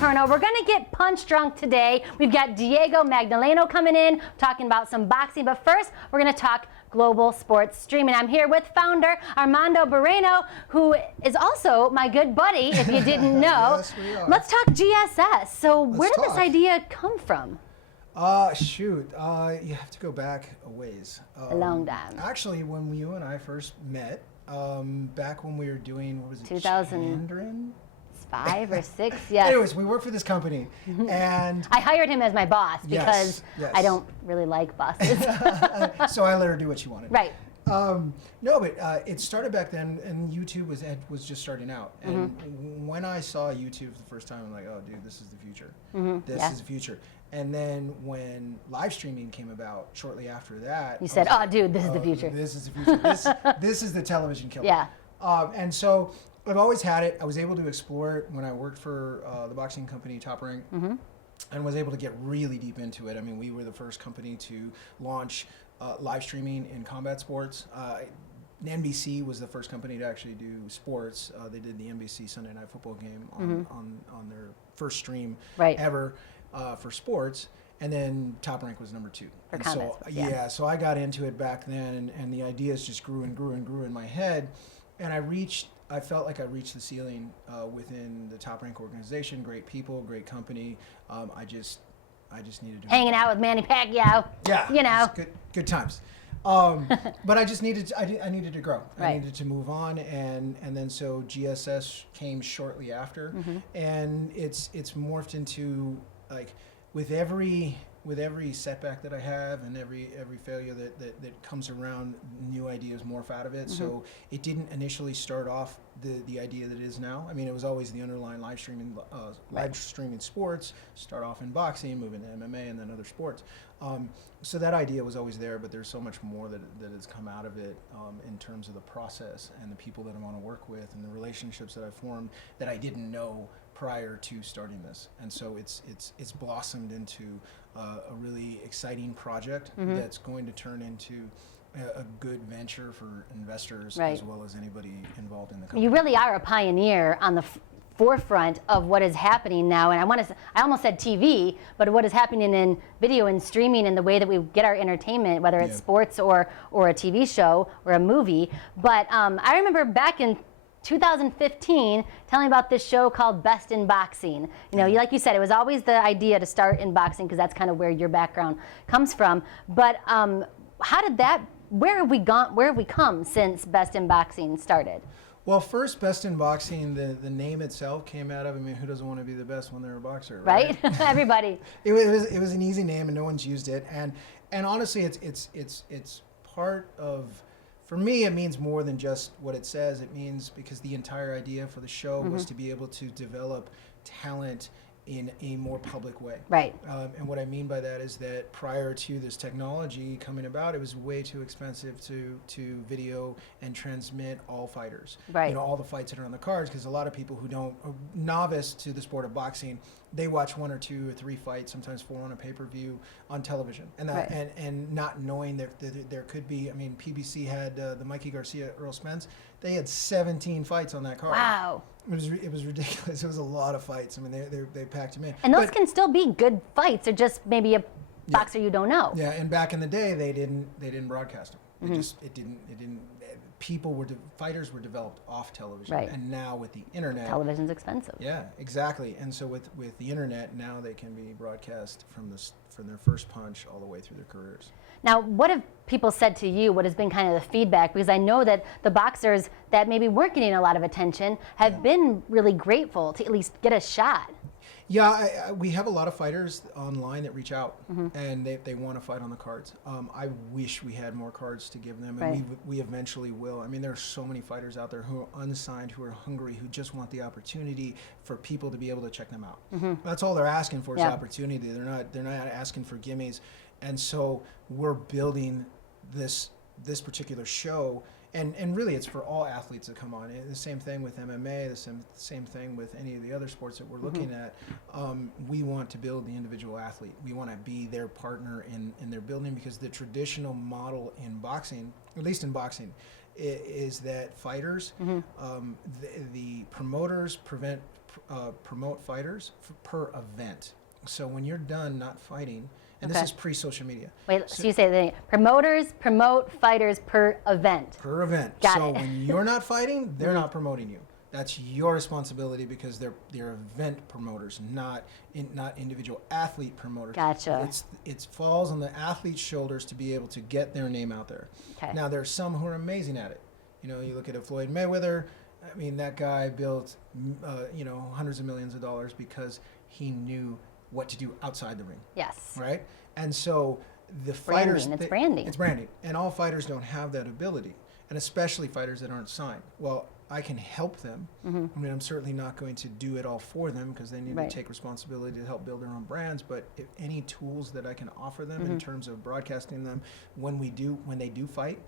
Perno. We're going to get punch drunk today. We've got Diego Magdaleno coming in, talking about some boxing. But first, we're going to talk global sports streaming. I'm here with founder Armando Bareno, who is also my good buddy, if you didn't know. Yes, we are. Let's talk GSS. So where did this talk. idea come from? You have to go back a ways. A long time. Actually, when you and I first met, back when we were doing, what was it? 2005 or 6, yes. Anyways, we worked for this company, and I hired him as my boss because Yes. I don't really like bosses. so I let her do what she wanted. Right. It started back then, and YouTube was just starting out. And when I saw YouTube the first time, I'm like, oh, dude, this is the future. This is the future. And then when live streaming came about shortly after that, You said, oh, dude, this is the future. This is the future. This is the television killer. Yeah. And so I've always had it. I was able to explore it when I worked for the boxing company Top Rank. And was able to get really deep into it. I mean, we were the first company to launch live streaming in combat sports. NBC was the first company to actually do sports. They did the NBC Sunday Night Football game on their first stream ever for sports. And then Top Rank was number 2. For and combat sports, so I got into it back then, and the ideas just grew and grew and grew in my head. And I felt like I reached the ceiling within the Top Rank organization. Great people, great company. I just needed to Hanging out with Manny Pacquiao. Yeah, you know, good times. But I just needed I needed to grow. Right. I needed to move on, and then so GSS came shortly after, and it's morphed into, like, with every setback that I have and every failure that comes around, new ideas morph out of it. So it didn't initially start off the idea that it is now. I mean, it was always the underlying live streaming sports, start off in boxing, move into MMA, and then other sports. So that idea was always there, but there's so much more that has come out of it in terms of the process and the people that I want to work with and the relationships that I've formed that I didn't know prior to starting this. And so it's blossomed into a really exciting project that's going to turn into a good venture for investors as well as anybody involved in the company. You really are a pioneer on the forefront of what is happening now, and I almost said TV, but what is happening in video and streaming and the way that we get our entertainment, whether it's sports or a TV show or a movie. But I remember back in 2015 telling about this show called Best in Boxing. You know, like you said, it was always the idea to start in boxing because that's kind of where your background comes from. But where have we come since Best in Boxing started? Well, first, Best in Boxing, the name itself came out of, I mean, who doesn't want to be the best when they're a boxer, right? Everybody. It was an easy name and no one's used it, and honestly, it's part of. For me, it means more than just what it says. It means because the entire idea for the show was to be able to develop talent in a more public way. Right. And what I mean by that is that prior to this technology coming about, it was way too expensive to video and transmit all fighters. Right. You know, all the fights that are on the cards, because a lot of people who are novice to the sport of boxing, they watch 1 or 2 or 3 fights, sometimes 4 on a pay-per-view on television, and and not knowing that there could be. I mean, PBC had the Mikey Garcia Earl Spence. They had 17 fights on that card. Wow. It was ridiculous. It was a lot of fights. I mean, they packed them in. And those can still be good fights, or just maybe a boxer you don't know. Yeah, and back in the day, they didn't broadcast them. Fighters were developed off television, and now with the internet, television's expensive. Yeah, exactly. And so with the internet, now they can be broadcast from their first punch all the way through their careers. Now, what have people said to you? What has been kind of the feedback? Because I know that the boxers that maybe weren't getting a lot of attention have been really grateful to at least get a shot. Yeah, we have a lot of fighters online that reach out and they want to fight on the cards. I wish we had more cards to give them, and we eventually will. I mean, there are so many fighters out there who are unsigned, who are hungry, who just want the opportunity for people to be able to check them out. That's all they're asking for is opportunity. They're not asking for gimmies, and so we're building this particular show. And really, it's for all athletes that come on. The same thing with MMA, the same thing with any of the other sports that we're looking at. We want to build the individual athlete. We want to be their partner in their building, because the traditional model in boxing, at least in boxing, is that fighters, the promoters promote fighters per event. So when you're done not fighting, and Okay. this is pre-social media. Wait, so you say the promoters promote fighters per event. Per event. Got so it. when you're not fighting, they're not promoting you. That's your responsibility because they're event promoters, not individual athlete promoters. Gotcha. It falls on the athlete's shoulders to be able to get their name out there. Okay. Now there's some who are amazing at it. You know, you look at a Floyd Mayweather. I mean, that guy built hundreds of millions of dollars because he knew what to do outside the ring. Yes. Right? And so the Branding, fighters... it's branding. It's branding. And all fighters don't have that ability. And especially fighters that aren't signed. Well, I can help them. Mm-hmm. I mean, I'm certainly not going to do it all for them because they need Right. to take responsibility to help build their own brands. But if any tools that I can offer them Mm-hmm. in terms of broadcasting them when they do fight,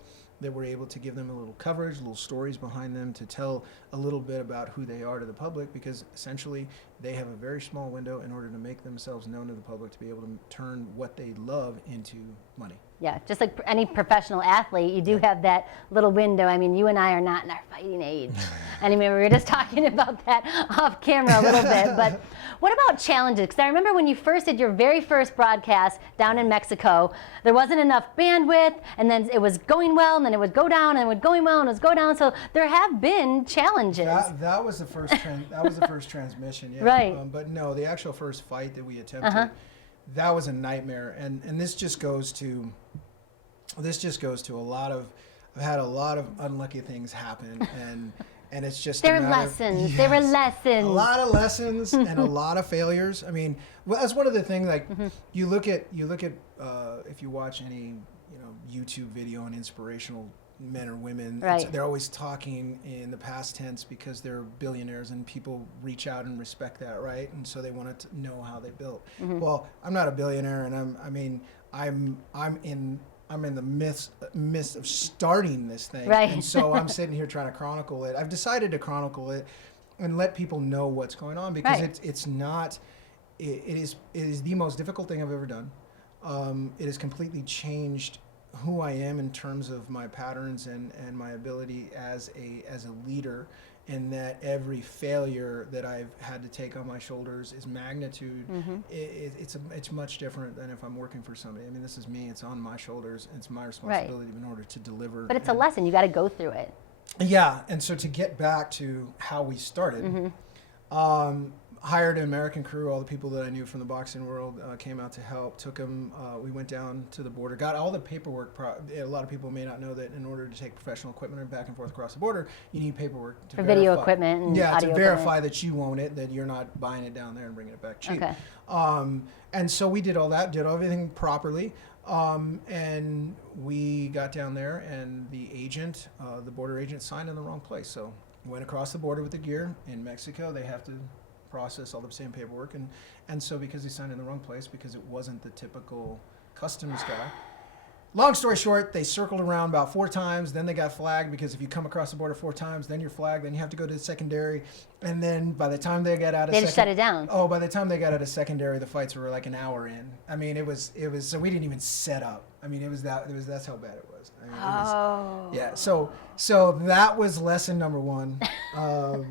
that we're able to give them a little coverage, little stories behind them to tell a little bit about who they are to the public, because essentially they have a very small window in order to make themselves known to the public to be able to turn what they love into money. Yeah, just like any professional athlete, you do have that little window. I mean, you and I are not in our fighting age. And I mean, we were just talking about that off camera a little bit. But what about challenges? Because I remember when you first did your very first broadcast down in Mexico, there wasn't enough bandwidth, and then it was going well, and then it would go down, and it would going well, and it would go down. So there have been challenges. That was the first that was the first transmission, yeah. Right. But no, the actual first fight that we attempted, that was a nightmare, and this just goes to a lot of... I've had a lot of unlucky things happen, and it's just There were lessons. There were lessons. A lot of lessons and a lot of failures. I mean, well, that's one of the things. Like you look at if you watch any YouTube video on inspirational men or women, Right. they're always talking in the past tense because they're billionaires and people reach out and respect that, right? And so they want to know how they built. Well, I'm not a billionaire, and I'm in the midst of starting this thing, Right. and so I'm sitting here trying to chronicle it. I've decided to chronicle it and let people know what's going on because Right. it is the most difficult thing I've ever done. It has completely changed who I am in terms of my patterns and my ability as a leader, and that every failure that I've had to take on my shoulders is magnitude. It's much different than if I'm working for somebody. I mean, this is me. It's on my shoulders. It's my responsibility in order to deliver. But it's a lesson. You got to go through it. Yeah, and so to get back to how we started, hired an American crew. All the people that I knew from the boxing world came out to help. Took them. We went down to the border. Got all the paperwork. A lot of people may not know that in order to take professional equipment back and forth across the border, you need paperwork to For verify. video equipment and yeah, audio to verify equipment. that you own it, that you're not buying it down there and bringing it back cheap. Okay. And so we did all that, did everything properly. And we got down there, and the agent, the border agent, signed in the wrong place. So went across the border with the gear. In Mexico, they have to process all the same paperwork, and so because he signed in the wrong place, because it wasn't the typical customs guy. Long story short, they circled around about 4 times, then they got flagged, because if you come across the border 4 times, then you're flagged, then you have to go to the secondary, and then by the time they got out of They just shut it down. Oh, by the time they got out of secondary, the fights were like an hour in. I mean, it was so we didn't even set up. I mean, that's how bad it was. I mean, yeah. So that was lesson number 1 of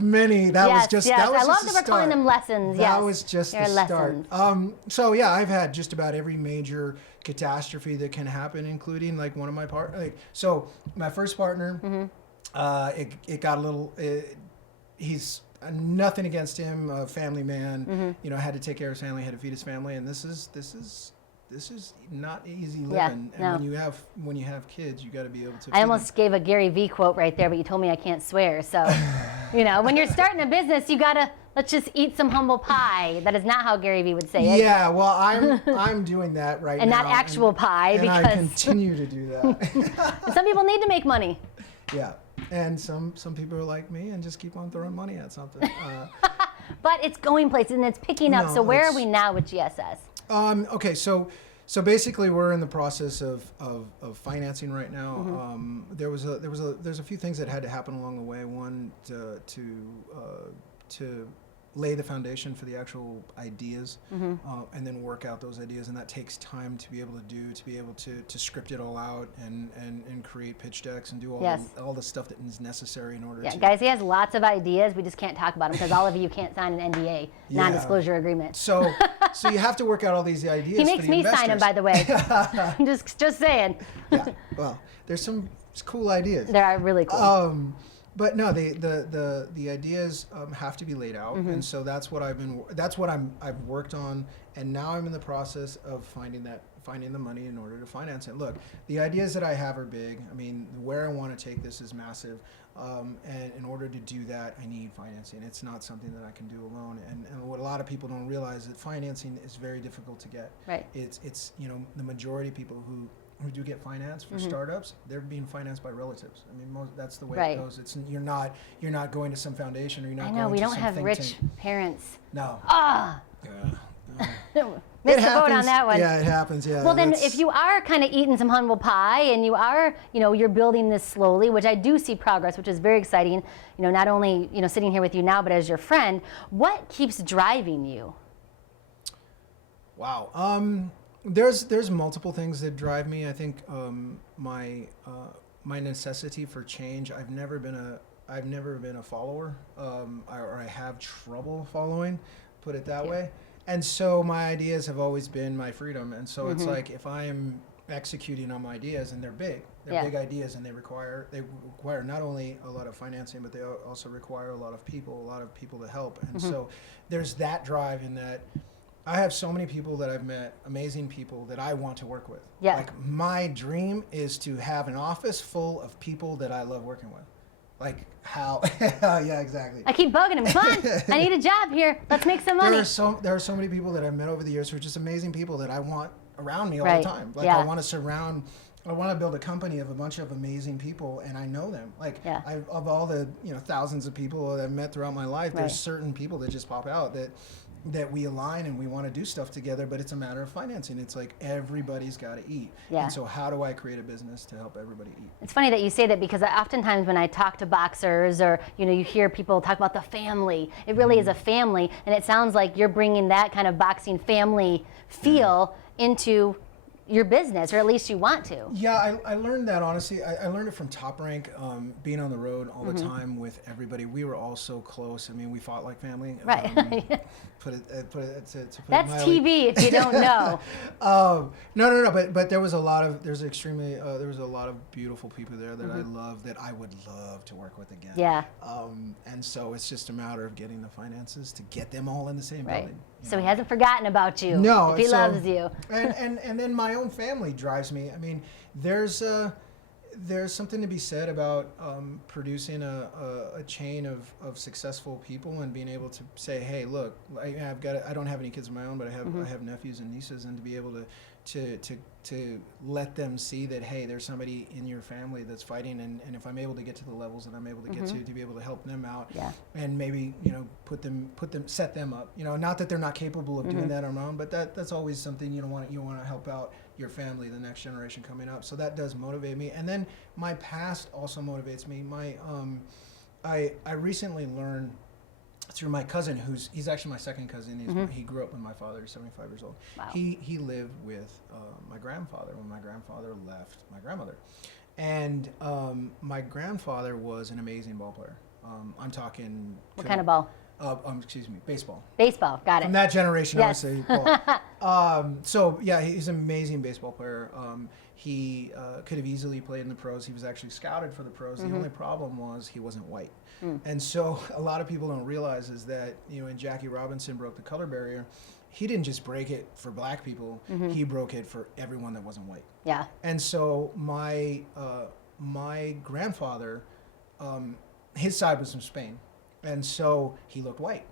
many. That was just yes. that was I love just that a we're calling start. them lessons. That yes. was just They're the start. lessons. So yeah, I've had just about every major catastrophe that can happen, including like one of my so my first partner, it got a little. He's nothing against him, a family man. Had to take care of his family, had to feed his family, and this is not easy living. Yeah, and no. when you have kids, you got to be able to. I almost gave a Gary Vee quote right there, but you told me I can't swear. So, when you're starting a business, you gotta let's just eat some humble pie. That is not how Gary Vee would say it. Yeah, well, I'm doing that right and now. not actual pie, and because I continue to do that. some people need to make money. Yeah, and some people are like me and just keep on throwing money at something. But it's going places and it's picking up. No, So where are we now with GSS? Okay, so basically we're in the process of financing right now. There's a few things that had to happen along the way. One to lay the foundation for the actual ideas, and then work out those ideas, and that takes time to be able to do, to be able to script it all out and create pitch decks and do all the stuff that is necessary in order to. Guys, he has lots of ideas. We just can't talk about them because all of you can't sign an NDA, non-disclosure agreement. So you have to work out all these ideas. He makes me sign them, by the way. I'm just saying. Yeah. Well, there's some cool ideas. They are really cool. But no, the ideas have to be laid out, and so that's what I've worked on, and now I'm in the process of finding the money in order to finance it. Look, the ideas that I have are big. I mean, where I want to take this is massive, and in order to do that, I need financing. It's not something that I can do alone, and what a lot of people don't realize is that financing is very difficult to get. Right. It's the majority of people who do get financed for startups, they're being financed by relatives. I mean, that's the way it goes. It's you're not going to some foundation, or you're not. I know going we to don't some have think rich tank. parents. No. Missed the boat on that one. Yeah, it happens. Yeah. Well, then, if you are kind of eating some humble pie, and you are, you're building this slowly, which I do see progress, which is very exciting. Not only sitting here with you now, but as your friend, what keeps driving you? Wow. There's multiple things that drive me. I think my necessity for change. I've never been a follower, or I have trouble following, put it that way. And so my ideas have always been my freedom. And so it's like, if I am executing on my ideas, and they're big ideas, and they require not only a lot of financing, but they also require a lot of people to help. And so there's that drive in that. I have so many people that I've met, amazing people that I want to work with. Yeah. Like, my dream is to have an office full of people that I love working with. Like, how? Yeah, exactly. I keep bugging him. Come on, I need a job here. Let's make some money. There are so many people that I've met over the years who are just amazing people that I want around me all the time. Like, I want to build a company of a bunch of amazing people, and I know them. Like, of all the thousands of people that I've met throughout my life, there's certain people that just pop out that we align and we want to do stuff together, but it's a matter of financing. It's like, everybody's got to eat. Yeah. And so how do I create a business to help everybody eat? It's funny that you say that, because oftentimes when I talk to boxers, or you hear people talk about the family, it really is a family, and it sounds like you're bringing that kind of boxing family feel into your business, or at least you want to. Yeah, I learned that, honestly. I learned it from Top Rank, being on the road all the time with everybody. We were all so close. I mean, we fought like family. Right. Put it That's mildly. TV if you don't know. No. But there was a lot of beautiful people there that I love, that I would love to work with again. Yeah. And so it's just a matter of getting the finances to get them all in the same building. So he hasn't forgotten about you. No, if he loves you. And then my own family drives me. I mean, there's something to be said about producing a chain of successful people, and being able to say, hey, look, I don't have any kids of my own, but I have nephews and nieces, and to be able to let them see that, hey, there's somebody in your family that's fighting, and if I'm able to get to the levels that I'm able to get to be able to help them out, and maybe set them up. Not that they're not capable of doing that on their own, but that's always something you want to help out your family, the next generation coming up. So that does motivate me. And then my past also motivates me. I recently learned through my cousin, he's actually my second cousin. He grew up with my father. He's 75 years old. Wow. He lived with my grandfather when my grandfather left my grandmother. And my grandfather was an amazing ball player. I'm talking... What kind of ball? Excuse me, baseball. Baseball, got it. From that generation, obviously. So yeah, he's an amazing baseball player. He could have easily played in the pros. He was actually scouted for the pros. The only problem was he wasn't white. And so a lot of people don't realize is that, when Jackie Robinson broke the color barrier, he didn't just break it for black people. He broke it for everyone that wasn't white. Yeah. And so my grandfather, his side was from Spain. And so he looked white.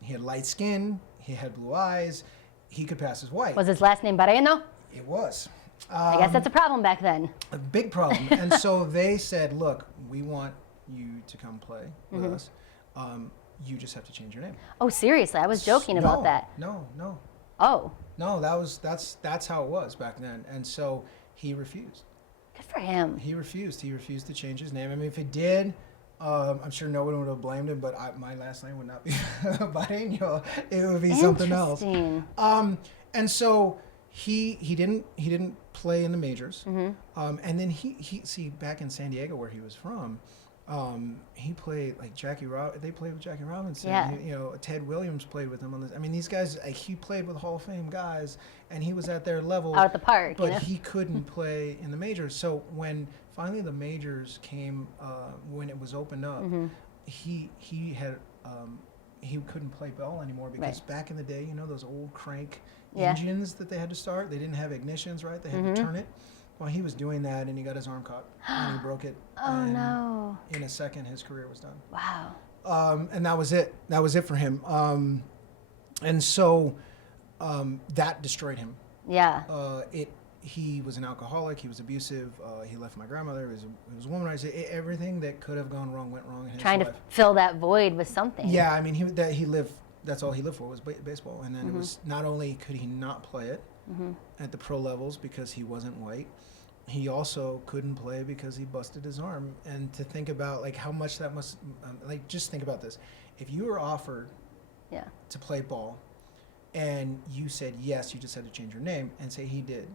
He had light skin. He had blue eyes. He could pass as white. Was his last name Bareno? It was. I guess that's a problem back then. A big problem. And so they said, look, we want you to come play with us. You just have to change your name. Oh, seriously? I was joking about that. No. Oh. No, that's how it was back then. And so he refused. Good for him. He refused. He refused to change his name. I mean, if he did, I'm sure no one would have blamed him, but my last name would not be Bareno. It would be something else. And so he didn't play in the majors. And then he see, back in San Diego where he was from, he played like they played with Jackie Robinson. Yeah. You know, Ted Williams played with him on this. I mean, these guys, like, he played with Hall of Fame guys, and he was at their level. Out at the park, but you know? he couldn't play in the majors. So when finally the majors came, when it was opened up, he couldn't play ball anymore because back in the day, you know, those old crank engines that they had to start, they didn't have ignitions, right? They had to turn it. Well, he was doing that, and he got his arm caught, and he broke it. Oh, no. In a second, his career was done. Wow. And that was it. That was it for him. And so that destroyed him. Yeah. He was an alcoholic. He was abusive. He left my grandmother. He was womanized. Everything that could have gone wrong went wrong in his Trying life. to fill that void with something. Yeah, I mean, he lived. That's all he lived for was baseball. And then it was, not only could he not play it at the pro levels because he wasn't white, he also couldn't play because he busted his arm. And to think about, like, how much that must, like, just think about this. If you were offered to play ball and you said yes, you just had to change your name, and say he did,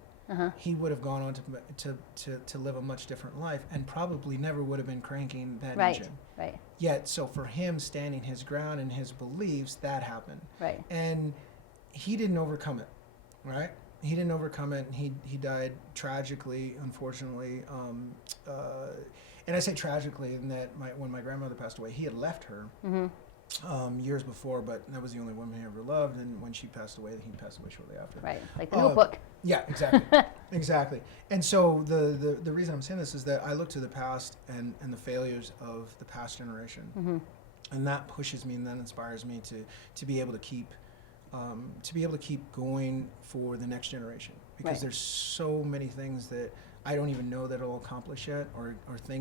he would have gone on to live a much different life and probably never would have been cranking that engine. Right. Yet, so for him standing his ground and his beliefs, that happened. Right. And he didn't overcome it, right? He didn't overcome it, and he died tragically, unfortunately. And I say tragically in that when my grandmother passed away, he had left her years before, but that was the only woman he ever loved. And when she passed away, he passed away shortly after. Right, like the Notebook. Yeah, exactly, exactly. And so the reason I'm saying this is that I look to the past and the failures of the past generation, and that pushes me and that inspires me to be able to keep going for the next generation, because there's so many things that I don't even know that I'll accomplish yet, or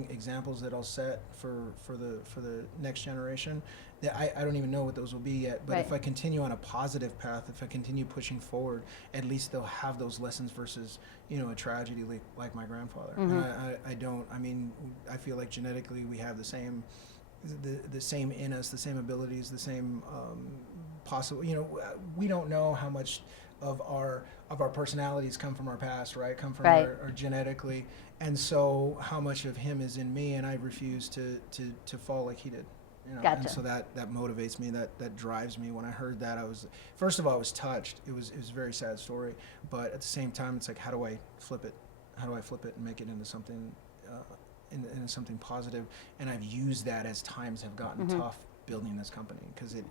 examples that I'll set for the next generation that I don't even know what those will be yet. But if I continue on a positive path, if I continue pushing forward, at least they'll have those lessons versus, you know, a tragedy like my grandfather. And I feel like genetically we have the same in us, the same abilities, the same possible. You know, we don't know how much of our personalities come from our past, right? Come from our genetically, and so how much of him is in me, and I refuse to fall like he did. You know? Gotcha. And so that motivates me, that drives me. When I heard that, I was, first of all, I was touched. It was a very sad story, but at the same time, it's like, how do I flip it? How do I flip it and make it into something into something positive? And I've used that as times have gotten tough building this company, because it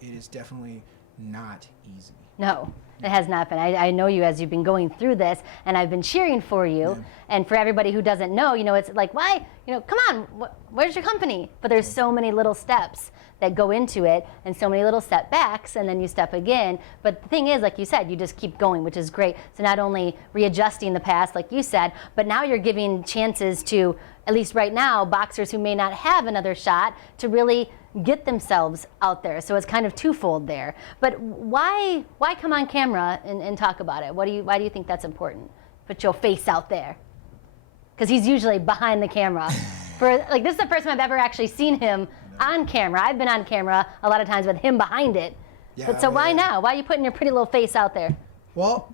is definitely not easy. No, it has not been. I know you as you've been going through this, and I've been cheering for you. Yeah. And for everybody who doesn't know, you know, it's like, why, you know, come on, where's your company? But there's so many little steps that go into it, and so many little setbacks, and then you step again. But the thing is, like you said, you just keep going, which is great. So not only readjusting the past, like you said, but now you're giving chances to, at least right now, boxers who may not have another shot to really get themselves out there. So it's kind of twofold there. But why come on camera and talk about it? Why do you think that's important? Put your face out there. Because he's usually behind the camera. This is the first time I've ever actually seen him on camera. I've been on camera a lot of times with him behind it. Yeah, but so why now? Why are you putting your pretty little face out there? Well,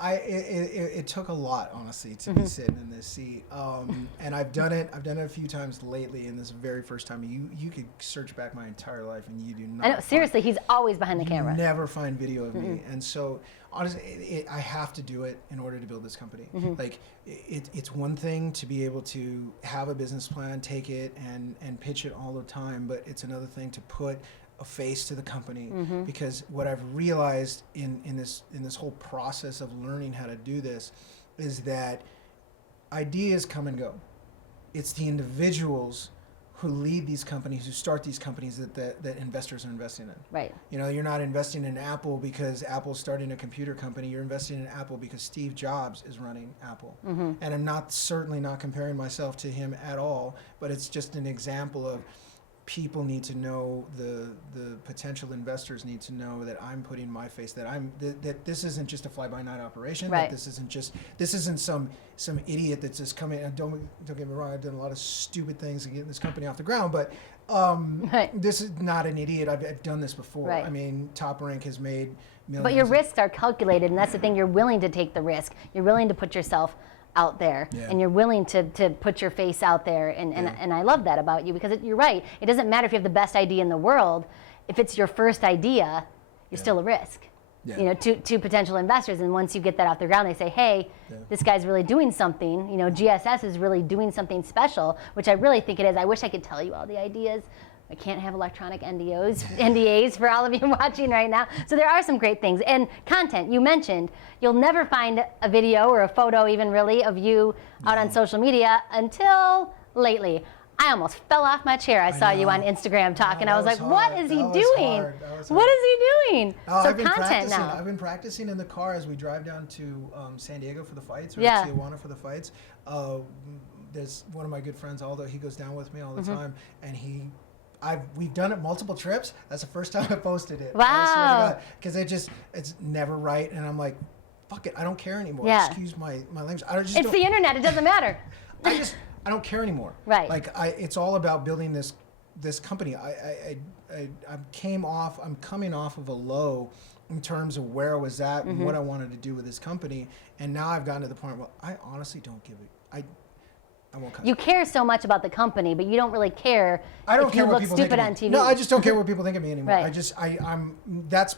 it took a lot, honestly, to be sitting in this seat. And I've done it a few times lately, and this very first time. You could search back my entire life, and you do not. I know, seriously, he's always behind the camera. Never find video of me. And so, honestly, I have to do it in order to build this company. Like, it's one thing to be able to have a business plan, take it, and pitch it all the time, but it's another thing to put a face to the company, because what I've realized in this whole process of learning how to do this is that ideas come and go. It's the individuals who lead these companies, who start these companies that investors are investing in. Right. You know, you're not investing in Apple because Apple's starting a computer company. You're investing in Apple because Steve Jobs is running Apple. And I'm certainly not comparing myself to him at all, but it's just an example of people need to know, the potential investors need to know that I'm putting my face, that this isn't just a fly-by-night operation, Right. that this isn't some idiot that's just coming, and don't get me wrong, I've done a lot of stupid things to get this company off the ground, but Right. this is not an idiot. I've done this before. Right. I mean, Top Rank has made millions. But your risks are calculated, and that's the thing. You're willing to take the risk. You're willing to put yourself out there, Yeah. and you're willing to put your face out there. And I love that about you, because you're right. It doesn't matter if you have the best idea in the world. If it's your first idea, you're still a risk. Yeah. You know, to potential investors. And once you get that off the ground, they say, hey, this guy's really doing something. You know, GSS is really doing something special, which I really think it is. I wish I could tell you all the ideas. I can't have electronic NDAs for all of you watching right now. So there are some great things. And content, you mentioned, you'll never find a video or a photo even really of you out on social media until lately. I almost fell off my chair. I saw you on Instagram talking. I was like, what is he doing? What is he doing? Oh, So I've been content now. I've been practicing in the car as we drive down to San Diego for the fights, or Yeah. Tijuana for the fights. There's one of my good friends, Aldo. He goes down with me all the time, and we've done it multiple trips. That's the first time I posted it. Wow. Because it's never right, and I'm like, fuck it, I don't care anymore. Yeah. Excuse my language. It's the internet. It doesn't matter. I don't care anymore. Right. Like it's all about building this company. I'm coming off of a low in terms of where I was at and what I wanted to do with this company, and now I've gotten to the point where I honestly don't give it. I won't cut. You care so much about the company, but you don't really care I don't if care you what look people stupid think on of me. TV. No, I just don't care what people think of me anymore. Right. I'm that's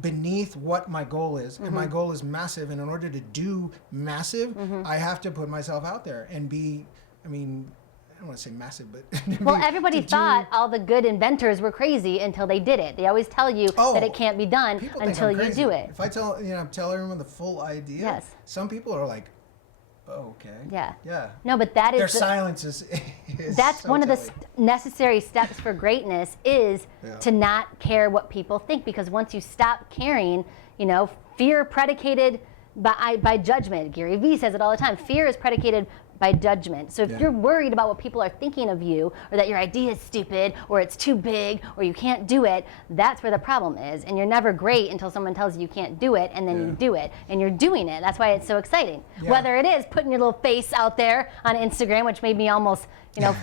beneath what my goal is, and my goal is massive. And in order to do massive, I have to put myself out there and be. I mean, I don't want to say massive, but Well, everybody thought all the good inventors were crazy until they did it. They always tell you that it can't be done people think until I'm you crazy. do it. If I tell everyone the full idea, Yes. some people are like, oh, okay. Yeah. Yeah. No, but that is Their silence is that's so one of the telling. necessary steps for greatness is Yeah. to not care what people think, because once you stop caring, fear predicated by judgment. Gary Vee says it all the time. Fear is predicated by judgment. So if you're worried about what people are thinking of you, or that your idea is stupid, or it's too big, or you can't do it, that's where the problem is. And you're never great until someone tells you can't do it, and then you do it, and you're doing it. That's why it's so exciting. Yeah. Whether it is putting your little face out there on Instagram, which made me almost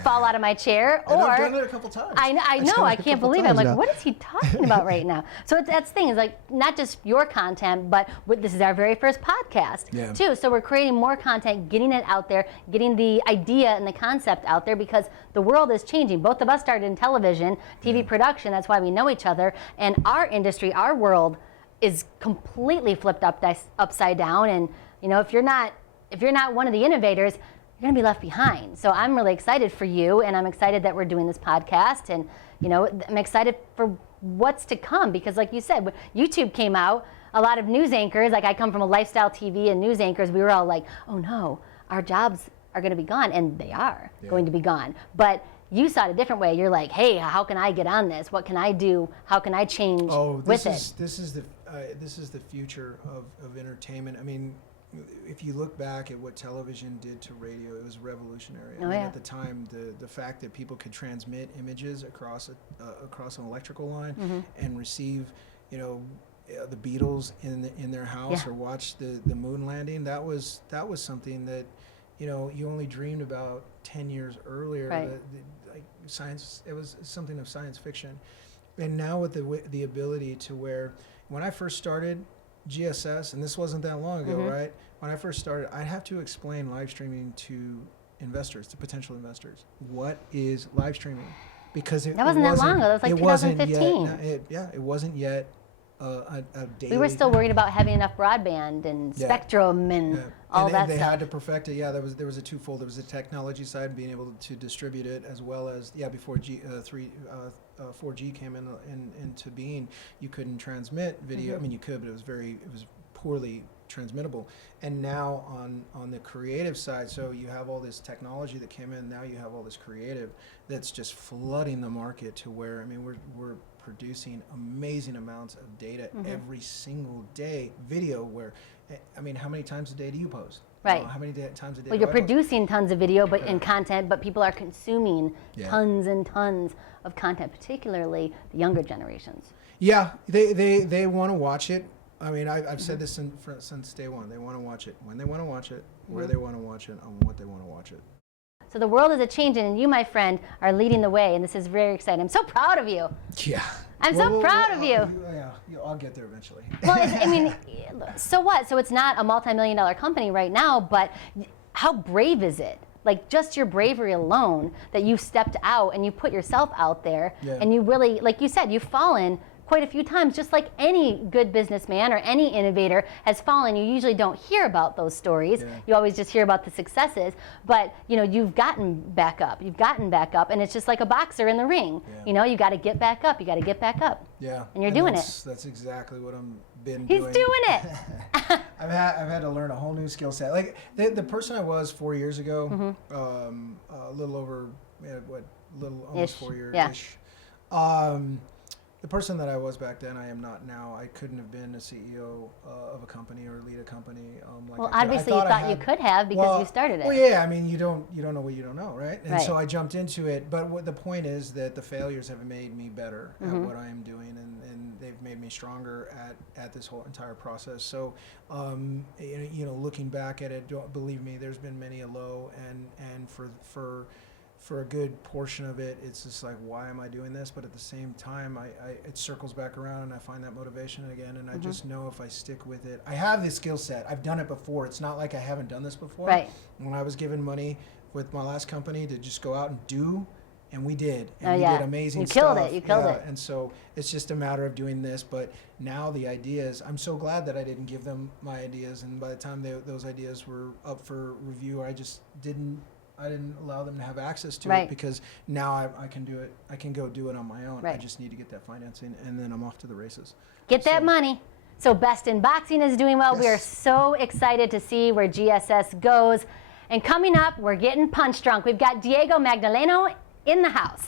fall out of my chair, And or I've done it a couple times. I know, I've done it I a can't couple believe it. I'm times like, now. what is he talking about right now? So that's the thing, is like not just your content, but this is our very first podcast too. So we're creating more content, getting it out there, getting the idea and the concept out there, because the world is changing. Both of us started in television, TV production. That's why we know each other. And our industry, our world, is completely flipped upside down. And if you're not one of the innovators, you're going to be left behind. So I'm really excited for you, and I'm excited that we're doing this podcast, and I'm excited for what's to come, because like you said, when YouTube came out, a lot of news anchors, like I come from a lifestyle TV and news anchors, we were all like, oh no, our jobs are going to be gone, and they are going to be gone. But you saw it a different way. You're like, hey, how can I get on this? What can I do? How can I change with it? This is the future of entertainment. I mean, if you look back at what television did to radio, it was revolutionary. I mean, at the time, the fact that people could transmit images across an electrical line and receive, the Beatles in their house, or watch the moon landing, that was something that you only dreamed about 10 years earlier. Right. Like science, it was something of science fiction. And now with the ability to where, when I first started GSS, and this wasn't that long ago, right? When I first started, I'd have to explain live streaming to investors, to potential investors. What is live streaming? Because that wasn't that long ago. That was like 2015. It wasn't yet a daily. We were still worried about having enough broadband and spectrum and all that they stuff. had to perfect it. Yeah, there was a twofold. There was the technology side, being able to distribute it, as well as before 4G came into being, you couldn't transmit video. I mean, you could, but it was poorly transmittable. And now on the creative side, so you have all this technology that came in. Now you have all this creative that's just flooding the market to where, I mean, we're producing amazing amounts of data every single day. Video, where, I mean, how many times a day do you post? Right. How many times a day? Well, you're producing tons of video and content, but people are consuming tons and tons of content, particularly the younger generations. Yeah, they want to watch it. I mean, I've said this since day one. They want to watch it when they want to watch it, where they want to watch it, on what they want to watch it. So the world is a-changing, and you, my friend, are leading the way, and this is very exciting. I'm so proud of you. Yeah. I'm so proud of you. I'll get there eventually. Well, I mean, so what? So it's not a multi-million-dollar company right now, but how brave is it? Like, just your bravery alone, that you stepped out and you put yourself out there, and you really, like you said, you've fallen quite a few times, just like any good businessman or any innovator has fallen. You usually don't hear about those stories. You always just hear about the successes, but you know, you've gotten back up. You've gotten back up, and it's just like a boxer in the ring. You know, you got to get back up. You got to get back up. Yeah. And you're doing it. That's exactly what I'm doing. He's doing it. I've had to learn a whole new skill set. Like the person I was 4 years ago, a little over, almost 4 years ish. The person that I was back then, I am not now. I couldn't have been a CEO of a company or lead a company. Well, obviously you thought you could have because you started it. Well, yeah. I mean, you don't know what you don't know, right? And so I jumped into it. But what the point is that the failures have made me better at what I am doing, and they've made me stronger at this whole entire process. So, you know, looking back at it, believe me, there's been many a low, and for a good portion of it, it's just like, why am I doing this? But at the same time, it circles back around, and I find that motivation again, and I just know if I stick with it. I have the skill set. I've done it before. It's not like I haven't done this before. Right. When I was given money with my last company to just go out and do, and we did. And we did amazing stuff. You killed it. And so it's just a matter of doing this. But now the ideas, I'm so glad that I didn't give them my ideas, and by the time those ideas were up for review, I didn't allow them to have access to it, because now I can do it. I can go do it on my own. I just need to get that financing, and then I'm off to the races. Get that money. So Best in Boxing is doing well. We are so excited to see where GSS goes. And coming up, we're getting punch drunk. We've got Diego Magdaleno in the house.